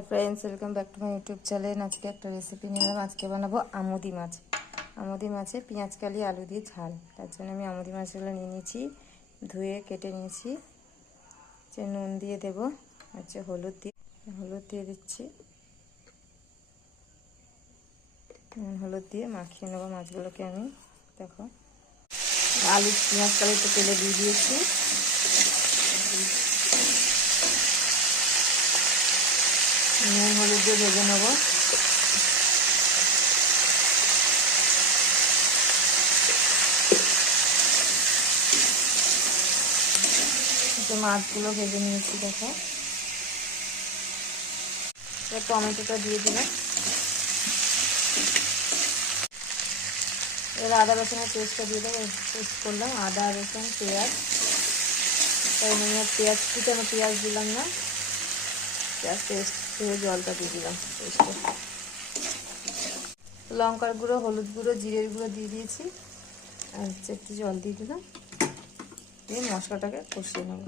Hi friends, welcome back to my YouTube channel. आज के एक रेसिपि निलाम। आज के बनाबो আমুদি মাছ। আমুদি মাছে পেঁয়াজ কালি আলু দিয়ে ঝাল। তার জন্য আমি আমুদি মাছগুলো নিয়ে নিয়েছি, ধুয়ে কেটে নিয়েছি। নুন দিয়ে দেব, হলুদ দিয়ে দিচ্ছি। নুন হলুদ দিয়ে মাখিয়ে নেবো মাছগুলোকে। আমি দেখো আলু পেঁয়াজ কালি তো তেলে দিয়ে দিয়েছি। নুন হলুদ দিয়ে ভেজে নেবো। মাছগুলো ভেজে নিয়েছি দেখো। টমেটোটা দিয়ে দিলাম। এবার আদা রসুনের পেস্টটা দিয়ে দেবো। পেস্ট করলাম আদা রসুন পেঁয়াজ। তাই পেঁয়াজ কুচানো পেঁয়াজ দিলাম না, পেঁয়াজ পেস্ট দিয়ে জলটা দিয়ে দিলাম পেস্টে। লঙ্কার গুঁড়ো, হলুদ গুঁড়ো, জিরের গুঁড়ো দিয়ে দিয়েছি। আর একটু জল দিয়ে দিলাম, দিয়ে মশলাটাকে কষিয়ে নেব।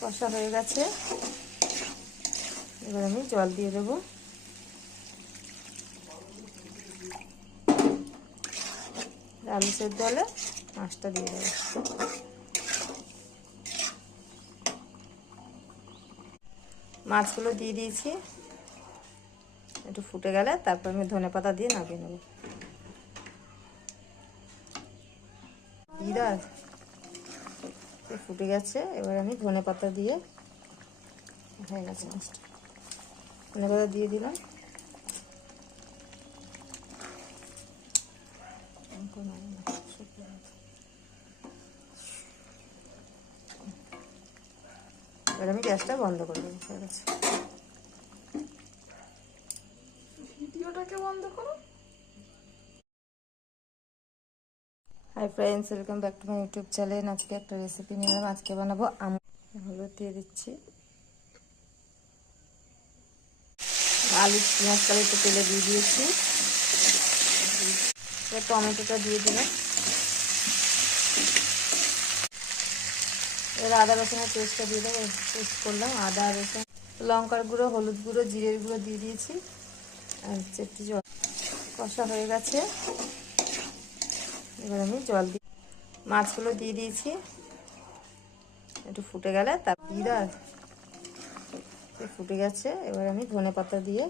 কষা হয়ে গেছে, এবার আমি জল দিয়ে দেবো। আলু সেদ্ধ হলে মাছটা দিয়ে দেবো। মাছগুলো দিয়ে দিয়েছি, একটু ফুটে গেলে তারপর আমি ধনেপাতা দিয়ে নামিয়ে নেব। জিরা ফুটে গেছে, এবার আমি ধনেপাতা দিয়ে হয়ে গেছে মাছটা। ধনেপাতা দিয়ে দিলাম। এবার আমি গ্যাসটা বন্ধ করে দেবো। হয়ে গেছে। ভিডিওটাকে বন্ধ করো। Hi friends, welcome back to my YouTube channel. আজকে একটা রেসিপি নিলাম। আজকে বানাবো হলুদ দিয়ে দিচ্ছি। আলু পেঁয়াজ কালি তো তেলে দিয়ে দিয়েছি। টমেটোটা দিয়ে দিলাম। এবার আদা রসুনের পেস্টটা দিয়ে দেবো। পেস্ট করলাম আদা রসুন, লঙ্কার গুঁড়ো, হলুদ গুঁড়ো, জিরের গুঁড়ো দিয়ে দিয়েছি। আর একটু জল। কষা হয়ে গেছে, এবার আমি জল দিই। মাছগুলো দিয়ে দিয়েছি, একটু ফুটে গেলে তার জিরা ফুটে গেছে, এবার আমি ধনেপাতা দিয়ে